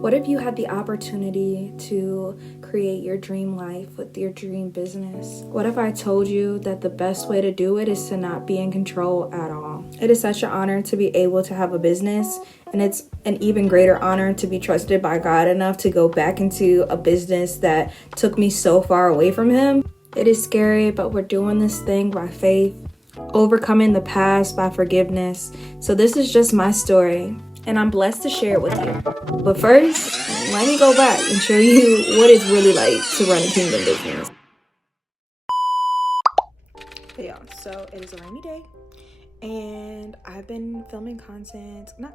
What if you had the opportunity to create your dream life with your dream business? What if I told you that the best way to do it is to not be in control at all? It is such an honor to be able to have a business, and it's an even greater honor to be trusted by God enough to go back into a business that took me so far away from Him. It is scary, but we're doing this thing by faith, overcoming the past by forgiveness. So this is just my story, and I'm blessed to share it with you. But first, let me go back and show you what it's really like to run a kingdom business. Hey y'all, so it is a rainy day, and I've been filming content, been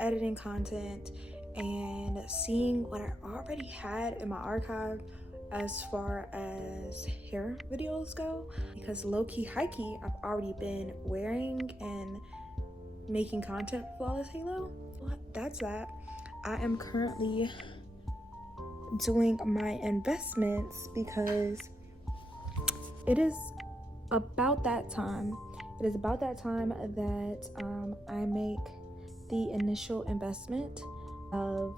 editing content and seeing what I already had in my archive as far as hair videos go, because low-key, high-key, I've already been wearing and making content for Flawless Halo. Well, that's that. I am currently doing my investments because it is about that time. It is about that time that I make the initial investment of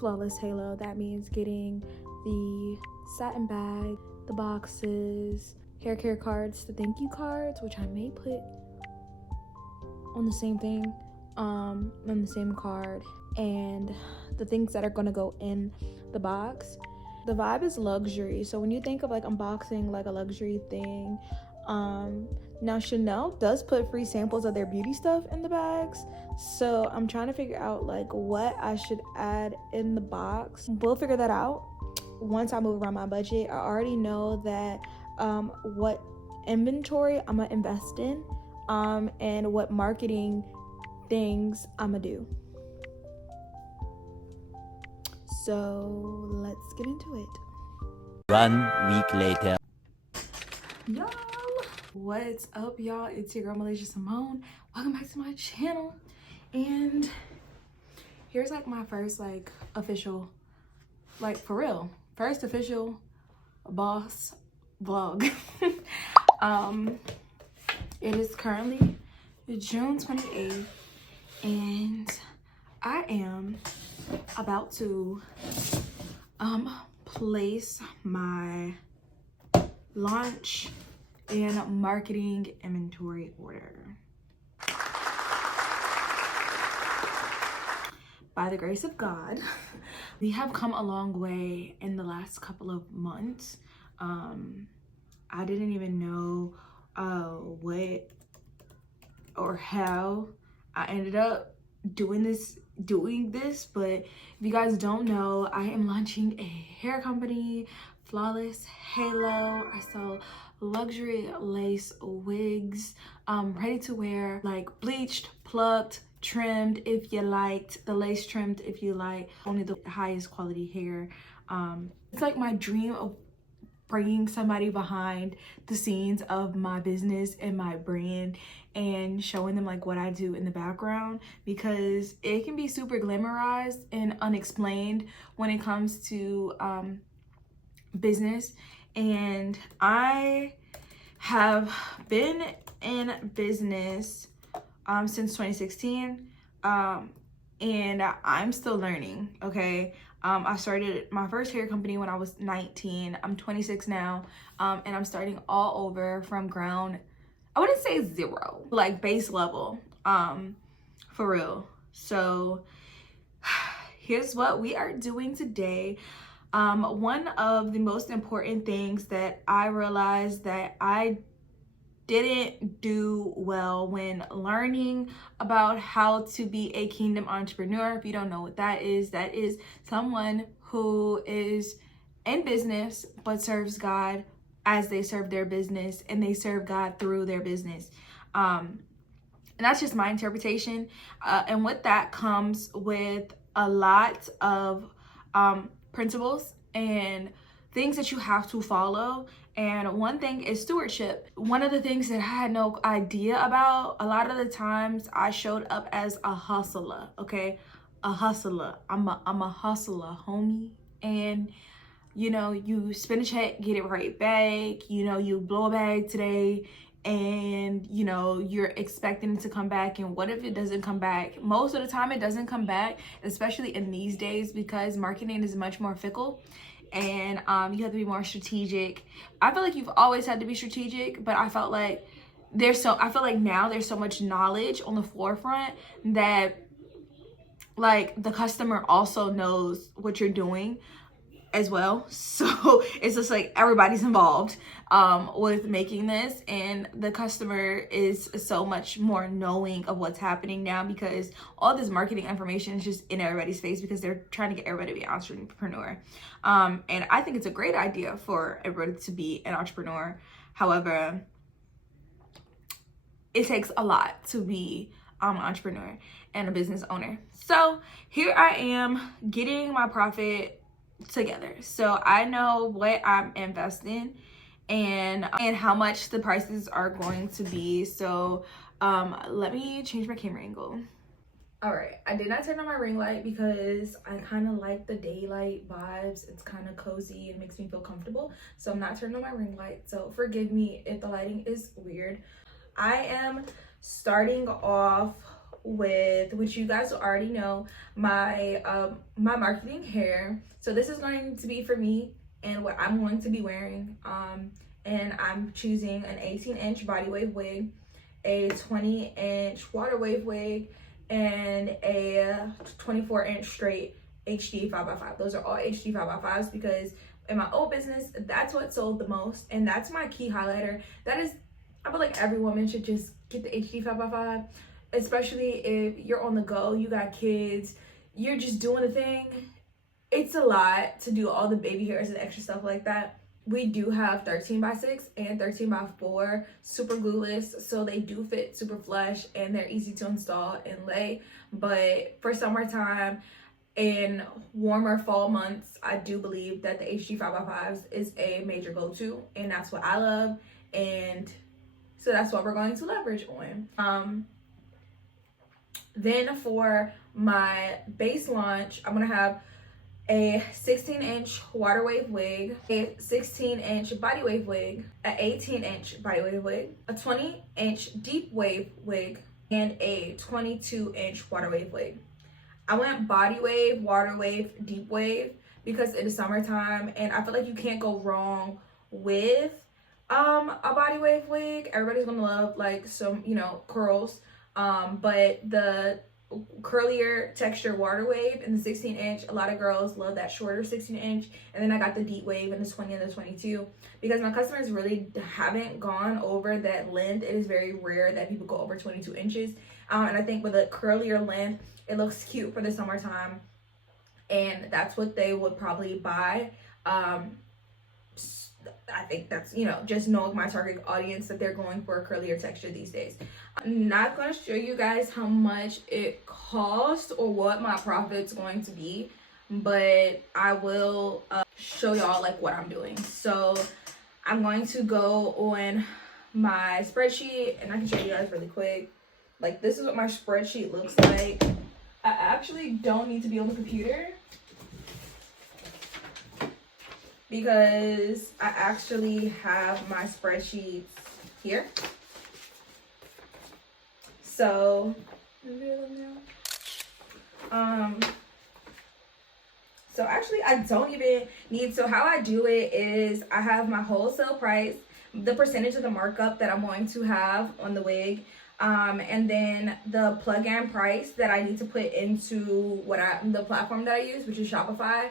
Flawless Halo. That means getting the satin bag, the boxes, hair care cards, the thank you cards, which I may put on the same thing, on the same card, and the things that are gonna go in the box. The vibe is luxury, so when you think of like unboxing like a luxury thing, now Chanel does put free samples of their beauty stuff in the bags, so I'm trying to figure out like what I should add in the box. We'll figure that out once I move around my budget. I already know that what inventory I'm gonna invest in, and what marketing things I'm gonna do. So let's get into it. 1 week later. Y'all, what's up, y'all? It's your girl MalysiaMoore. Welcome back to my channel. And here's like my first like official, like for real, first official boss vlog. It is currently June 28th, and I am about to place my launch and marketing inventory order. By the grace of God, we have come a long way in the last couple of months. I didn't even know what or how I ended up doing this, but if you guys don't know, I am launching a hair company, Flawless Halo. I sell luxury lace wigs, ready to wear, like bleached, plucked, trimmed if you liked, the lace trimmed if you like, only the highest quality hair. It's like my dream of bringing somebody behind the scenes of my business and my brand and showing them like what I do in the background, because it can be super glamorized and unexplained when it comes to business. And I have been in business since 2016, and I'm still learning, okay? I started my first hair company when I was 19. I'm 26 now, and I'm starting all over from ground. I wouldn't say zero, like base level, for real. So here's what we are doing today. One of the most important things that I realized that I didn't do well when learning about how to be a kingdom entrepreneur. If you don't know what that is someone who is in business but serves God as they serve their business, and they serve God through their business. And that's just my interpretation. And with that comes with a lot of principles and things that you have to follow. And one thing is stewardship. One of the things that I had no idea about, a lot of the times I showed up as a hustler, okay? A hustler. I'm a hustler, homie. And you know, you spend a check, get it right back. You know, you blow a bag today and you know you're expecting it to come back, and what if it doesn't come back? Most of the time it doesn't come back, especially in these days, because marketing is much more fickle, and you have to be more strategic. I feel like you've always had to be strategic, but I feel like now there's so much knowledge on the forefront that like the customer also knows what you're doing as well. So it's just like everybody's involved with making this, and the customer is so much more knowing of what's happening now, because all this marketing information is just in everybody's face, because they're trying to get everybody to be an entrepreneur. And I think it's a great idea for everybody to be an entrepreneur. However, it takes a lot to be an entrepreneur and a business owner. So here I am getting my profit together, so I know what I'm investing and how much the prices are going to be. So let me change my camera angle. All right, I did not turn on my ring light because I kind of like the daylight vibes. It's kind of cozy and makes me feel comfortable, so I'm not turning on my ring light, so forgive me if the lighting is weird. I am starting off with, which you guys already know, my my marketing hair. So this is going to be for me and what I'm going to be wearing. And I'm choosing an 18-inch body wave wig, a 20-inch water wave wig, and a 24-inch straight HD 5x5. Those are all HD 5x5s because in my old business, that's what sold the most, and that's my key highlighter. That is, I feel like every woman should just get the HD 5x5, especially if you're on the go, you got kids, you're just doing a thing. It's a lot to do all the baby hairs and extra stuff like that. We do have 13x6 and 13x4 super glueless, so they do fit super flush and they're easy to install and lay. But for summertime and warmer fall months, I do believe that the HD 5x5s is a major go-to, and that's what I love, and so that's what we're going to leverage on. Then for my base launch, I'm gonna have a 16-inch water wave wig, a 16-inch body wave wig, an 18-inch body wave wig, a 20-inch deep wave wig, and a 22-inch water wave wig. I went body wave, water wave, deep wave because it is summertime, and I feel like you can't go wrong with a body wave wig. Everybody's gonna love like some, you know, curls, but the curlier texture water wave and the 16-inch, a lot of girls love that shorter 16-inch. And then I got the deep wave and the 20 and the 22 because my customers really haven't gone over that length. It is very rare that people go over 22 inches, and I think with a curlier length it looks cute for the summertime, and that's what they would probably buy. I think that's, you know, just knowing my target audience, that they're going for a curlier texture these days. I'm not going to show you guys how much it costs or what my profit's going to be, but I will show y'all like what I'm doing. So I'm going to go on my spreadsheet and I can show you guys really quick. Like, this is what my spreadsheet looks like. I actually don't need to be on the computer because I actually have my spreadsheets here. So, so actually I don't even need, so how I do it is I have my wholesale price, the percentage of the markup that I'm going to have on the wig, and then the plug-in price that I need to put into the platform that I use, which is Shopify.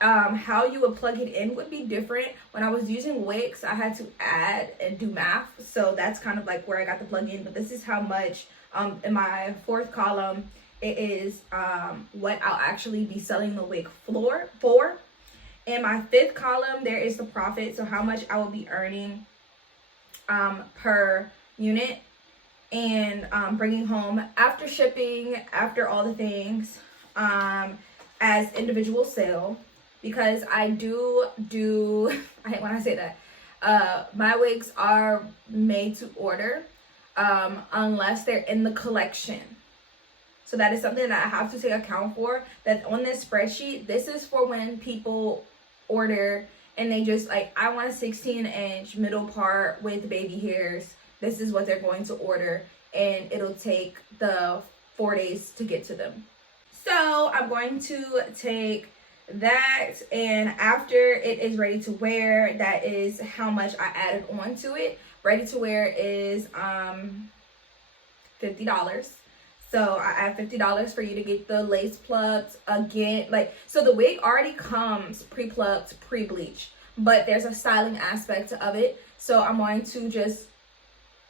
How you would plug it in would be different. When I was using Wix, I had to add and do math, so that's kind of like where I got the plug-in. But this is how much in my fourth column it is what I'll actually be selling the wig for. In my fifth column, there is the profit, so how much I will be earning per unit, and bringing home after shipping, after all the things, as individual sale. Because I do, I hate when I say that, my wigs are made to order unless they're in the collection. So that is something that I have to take account for, that on this spreadsheet, this is for when people order and they just like, I want a 16-inch middle part with baby hairs. this is what they're going to order, and it'll take the 4 days to get to them. So I'm going to take that, and after it is ready to wear, that is how much I added on to it. Ready to wear is $50. So I add $50 for you to get the lace plucked again. Like, so the wig already comes pre-plucked, pre-bleached, but there's a styling aspect of it. So I'm going to just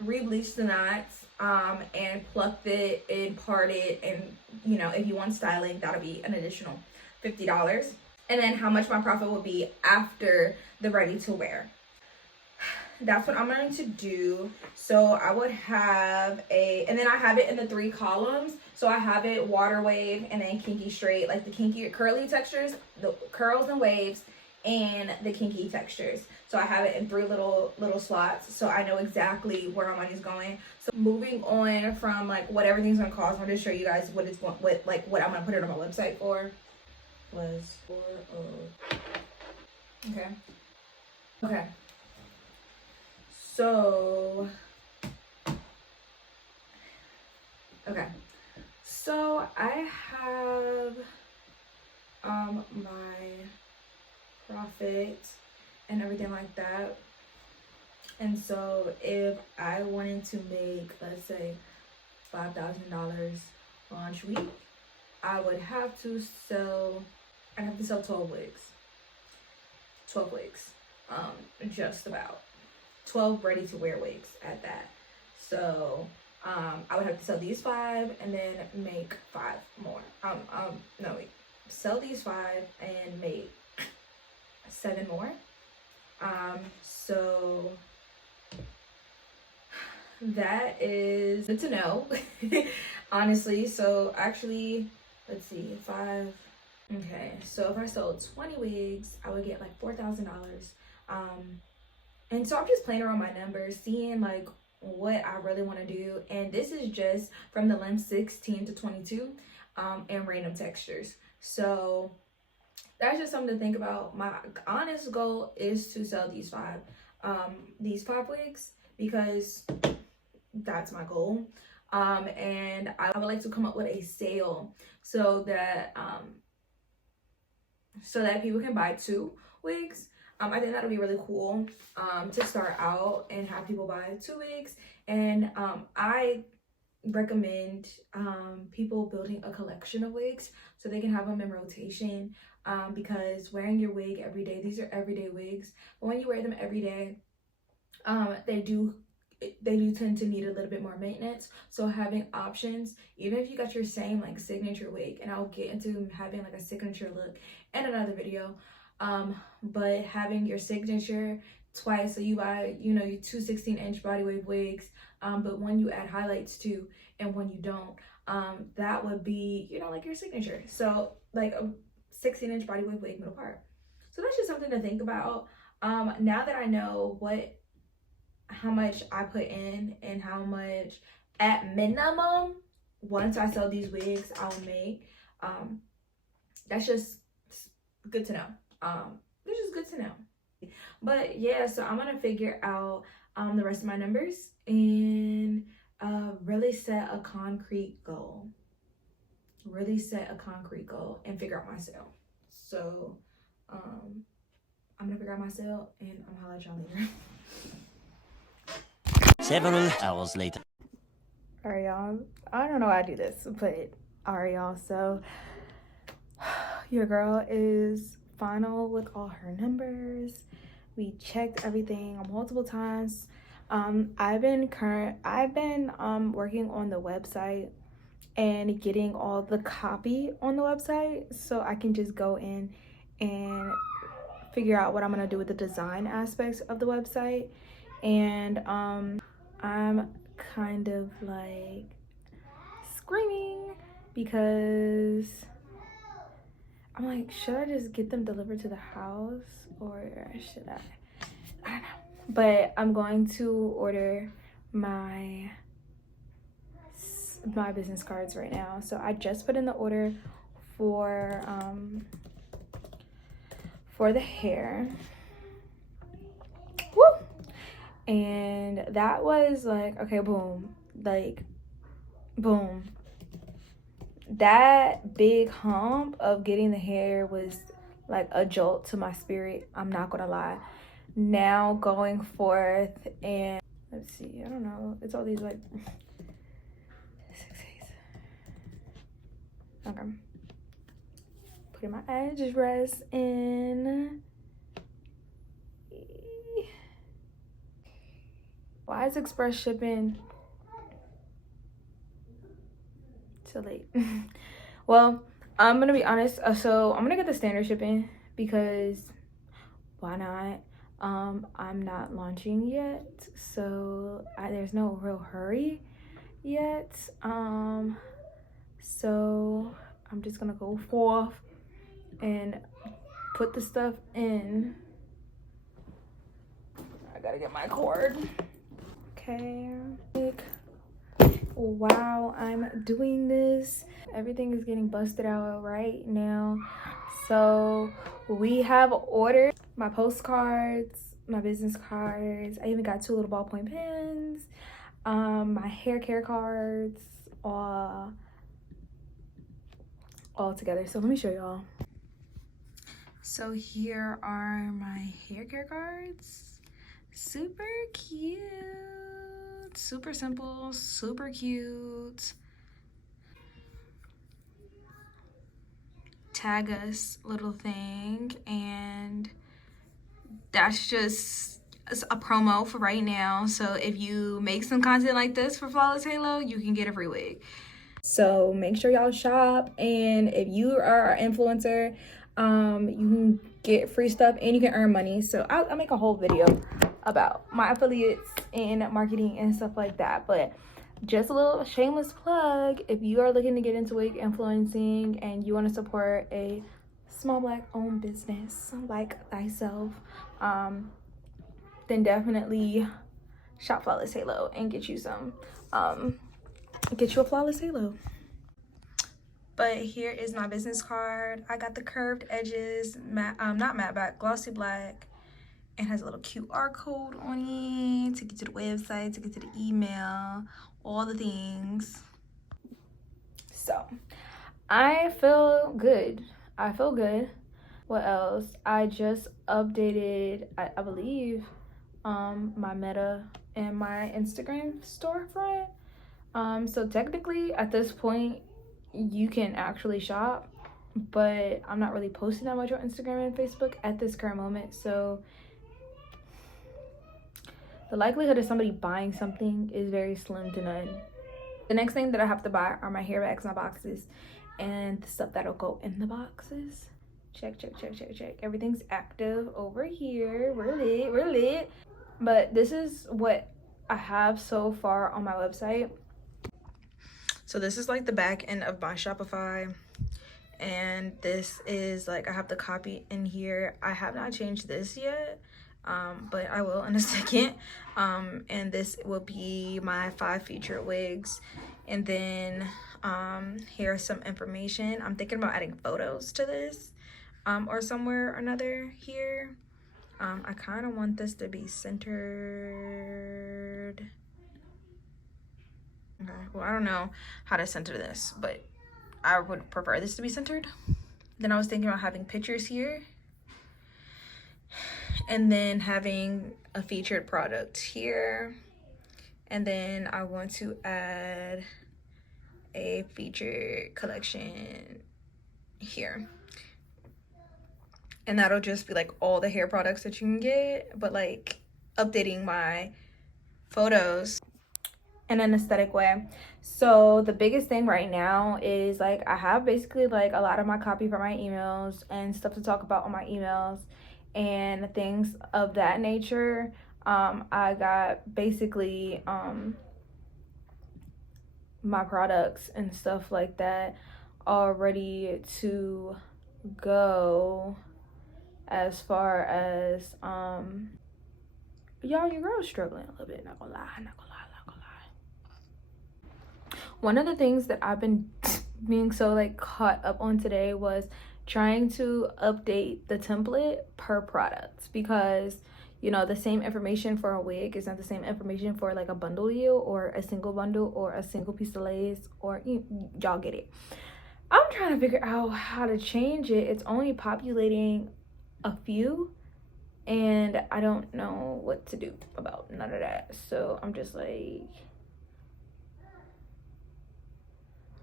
re-bleach the knots and pluck it and part it, and you know, if you want styling, that'll be an additional $50. And then how much my profit will be after the ready to wear. That's what I'm going to do. So I would have and then I have it in the 3 columns. So I have it water wave and then kinky straight, like the kinky curly textures, the curls and waves, and the kinky textures. So I have it in 3 little slots, so I know exactly where my money's going. So moving on from like what everything's gonna cost, I'm gonna show you guys what what I'm gonna put it on my website for. Was for okay. So I have my profit and everything like that. And so if I wanted to make, let's say, $5,000 launch week, I would have to sell 12 wigs. 12 wigs. Just about 12 ready to wear wigs at that. So I would have to sell these 5 and then make 5 more. Sell these 5 and make 7 more. So that is good to know. Honestly. So actually, let's see, 5. Okay, so if I sold 20 wigs, I would get like $4,000. And so I'm just playing around my numbers, seeing like what I really want to do. And this is just from the length 16 to 22 and random textures. So that's just something to think about. My honest goal is to sell these 5 wigs, because that's my goal. And I would like to come up with a sale so that people can buy 2 wigs. I think that'll be really cool to start out and have people buy 2 wigs. And I recommend people building a collection of wigs so they can have them in rotation, because wearing your wig every day, these are everyday wigs, but when you wear them every day, they do tend to need a little bit more maintenance. So having options, even if you got your same like signature wig, and I'll get into having like a signature look in another video, but having your signature twice, so you buy, you know, your 2 16-inch body wave wigs, but one you add highlights to and one you don't, that would be, you know, like your signature. So like a 16-inch body wave wig middle part. So that's just something to think about. Now that I know how much I put in and how much at minimum once I sell these wigs I'll make, that's just good to know. It's just good to know. But yeah, so I'm gonna figure out the rest of my numbers and really set a concrete goal. And figure out my sale. So I'm gonna figure out my sale and I'm gonna holler at y'all later. Several hours later. Alright, y'all. I don't know why I do this, but alright, y'all. So your girl is final with all her numbers. We checked everything multiple times. I've been working on the website and getting all the copy on the website so I can just go in and figure out what I'm gonna do with the design aspects of the website. And I'm kind of like screaming because I'm like, should I just get them delivered to the house or should I don't know. But I'm going to order my business cards right now. So I just put in the order for the hair. Woo! And that was like, okay, boom, like boom. That big hump of getting the hair was like a jolt to my spirit, I'm not gonna lie. Now going forth, and let's see, I don't know, it's all these like 6 days. Okay, putting my address in. Why is express shipping so late? Well, I'm gonna be honest, so I'm gonna get the standard shipping because why not? I'm not launching yet, so there's no real hurry yet. So I'm just gonna go forth and put the stuff in. I gotta get my cord. Okay, while I'm doing this, everything is getting busted out right now. So we have ordered my postcards, my business cards. I even got 2 little ballpoint pens, my hair care cards, all together. So let me show y'all. So here are my hair care cards. Super cute, super simple, super cute. Tag us little thing, and that's just a promo for right now. So if you make some content like this for Flawless Halo, you can get a free wig. So make sure y'all shop, and if you are an influencer, you can get free stuff and you can earn money. So I'll make a whole video about my affiliates and marketing and stuff like that. But just a little shameless plug, if you are looking to get into wig influencing and you want to support a small Black owned business like thyself, then definitely shop Flawless Halo and get you some get you a Flawless Halo. But here is my business card. I got the curved edges, matte, not matte black, glossy black. It has a little QR code on it to get to the website, to get to the email, all the things. So I feel good. I feel good. What else? I just updated, I believe, my Meta and my Instagram storefront. So technically at this point you can actually shop, but I'm not really posting that much on Instagram and Facebook at this current moment. So the likelihood of somebody buying something is very slim to none. The next thing that I have to buy are my hair bags, my boxes, and the stuff that'll go in the boxes. Check. Everything's active over here. We're lit. But this is what I have so far on my website. So this is like the back end of my Shopify, and this is like, I have the copy in here. I have not changed this yet, but I will in a second. And this will be my 5 featured wigs. And then here's some information. I'm thinking about adding photos to this, or somewhere or another here. I kind of want this to be centered. Okay, well, I don't know how to center this, but I would prefer this to be centered. Then I was thinking about having pictures here, and then having a featured product here, and then I want to add a featured collection here, and that'll just be like all the hair products that you can get, but like updating my photos in an aesthetic way. So the biggest thing right now is like, I have basically like a lot of my copy for my emails and stuff to talk about on my emails and things of that nature. I got basically my products and stuff like that all ready to go. As far as y'all, your girl's struggling a little bit, not gonna lie. One of the things that I've been being so like caught up on today was trying to update the template per product, because you know, the same information for a wig is not the same information for like a bundle deal or a single bundle or a single piece of lace, or y'all get it. I'm trying to figure out how to change it. It's only populating a few, and I don't know what to do about none of that. So I'm just like,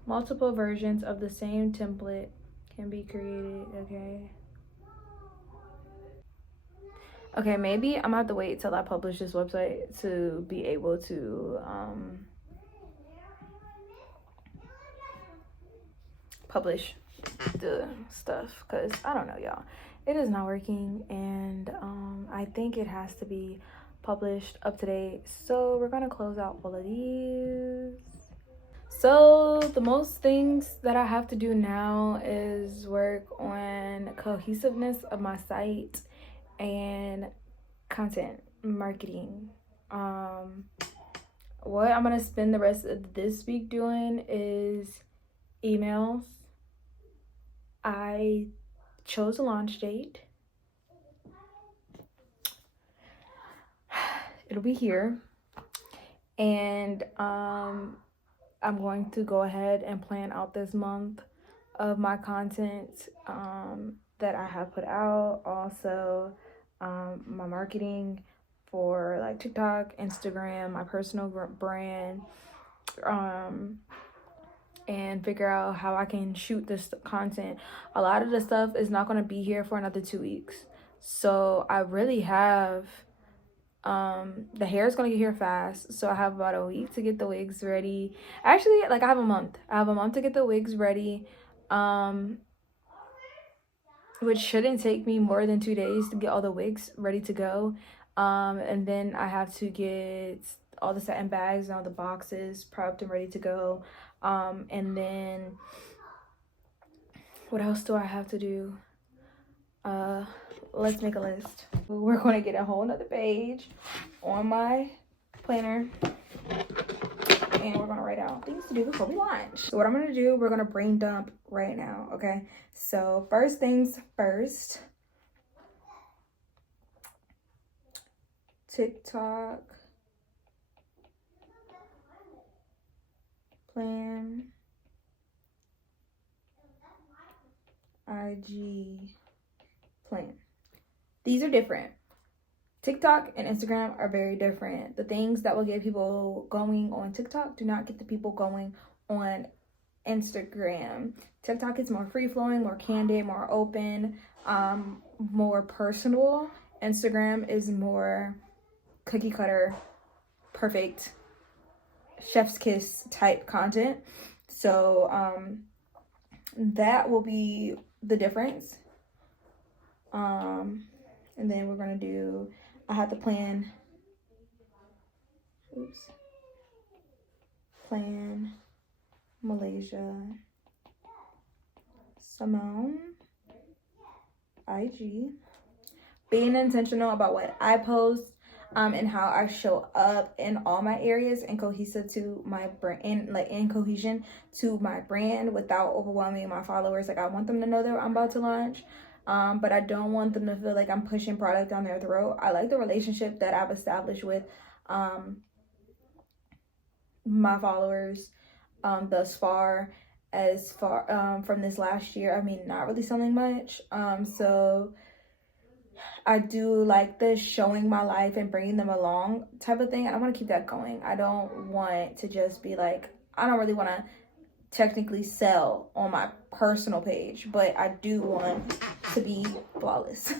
multiple versions of the same template can be created. Okay, maybe I'm gonna have to wait till I publish this website to be able to publish the stuff, because I don't know, y'all, it is not working, and I think it has to be published up to date. So we're gonna close out all of these. So the most things that I have to do now is work on cohesiveness of my site and content marketing. What I'm gonna spend the rest of this week doing is emails. I chose a launch date. It'll be here, and I'm going to go ahead and plan out this month of my content that I have put out. Also, my marketing for like TikTok, Instagram, my personal brand, and figure out how I can shoot this content. A lot of the stuff is not going to be here for another 2 weeks. So I really have, the hair is going to get here fast. So I have about a week to get the wigs ready. Actually, like I have a month to get the wigs ready. Which shouldn't take me more than 2 days to get all the wigs ready to go. And then I have to get all the satin bags and all the boxes prepped and ready to go. And then what else do I have to do? Let's make a list. We're going to get a whole nother page on my planner, and we're going to write out things to do before we launch. So what I'm going to do, we're going to brain dump right now, okay? So first things first, TikTok plan, IG plan. These are different. TikTok and Instagram are very different. The things that will get people going on TikTok do not get the people going on Instagram. TikTok is more free-flowing, more candid, more open, more personal. Instagram is more cookie cutter, perfect, chef's kiss type content. So that will be the difference. And then we're gonna do, I have to plan MalysiaMoore IG. Being intentional about what I post, and how I show up in all my areas, and cohesive to my brand, like in cohesion to my brand without overwhelming my followers. Like I want them to know that I'm about to launch, but I don't want them to feel like I'm pushing product down their throat. I like the relationship that I've established with my followers thus far. As far from this last year, I mean, not really selling much, so I do like the showing my life and bringing them along type of thing, and I want to keep that going. I don't want to just be like, I don't really want to technically sell on my personal page, but I do want to be flawless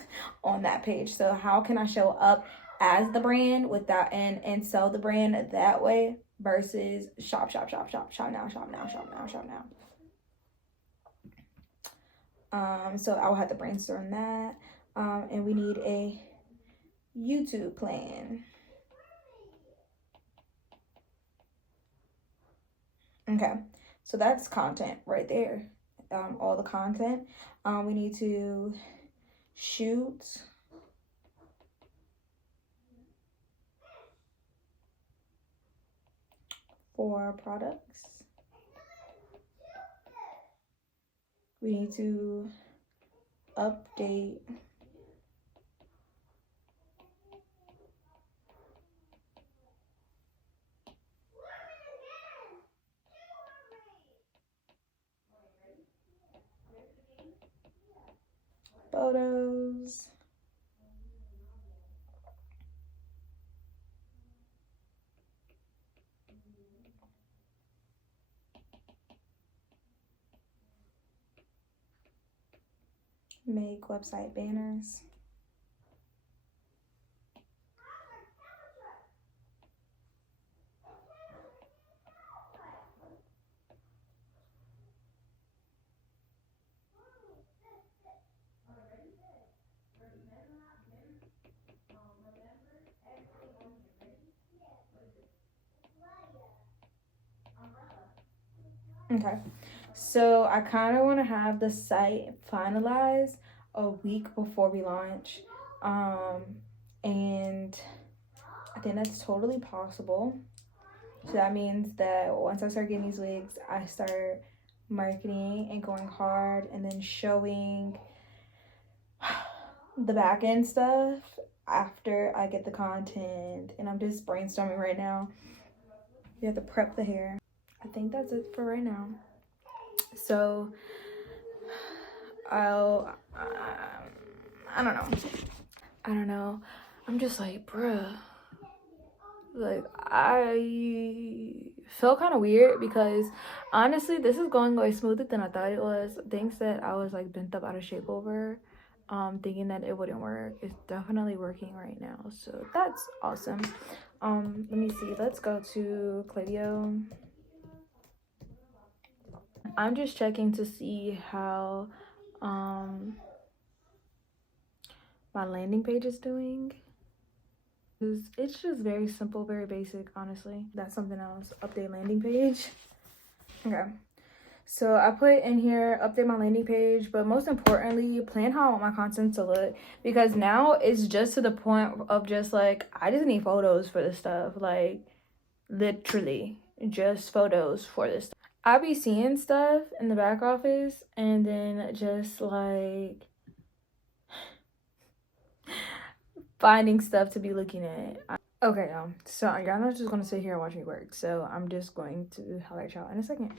on that page. So how can I show up as the brand without and sell the brand that way versus shop now. So I will have to brainstorm that. And we need a YouTube plan. Okay, so that's content right there. All the content. We need to shoot for products. We need to update photos. Make website banners. Okay, so I kind of want to have the site finalized a week before we launch, and I think that's totally possible. So that means that once I start getting these wigs, I start marketing and going hard, and then showing the back end stuff after I get the content. And I'm just brainstorming right now. You have to prep the hair. I think that's it for right now. So I don't know. I'm just like, bruh. Like, I felt kind of weird because honestly, this is going way smoother than I thought it was. Things that I was like bent up out of shape over, thinking that it wouldn't work, it's definitely working right now. So that's awesome. Let me see. Let's go to Klaviyo. I'm just checking to see how my landing page is doing. It's just very simple, very basic, honestly. That's something else. Update landing page. Okay, so I put in here update my landing page, but most importantly, plan how I want my content to look, because now it's just to the point of just like, I just need photos for this stuff. Like, literally just photos for this stuff. I be seeing stuff in the back office and then just like finding stuff to be looking at. Okay, so y'all not just gonna sit here and watch me work, so I'm just going to highlight y'all in a second.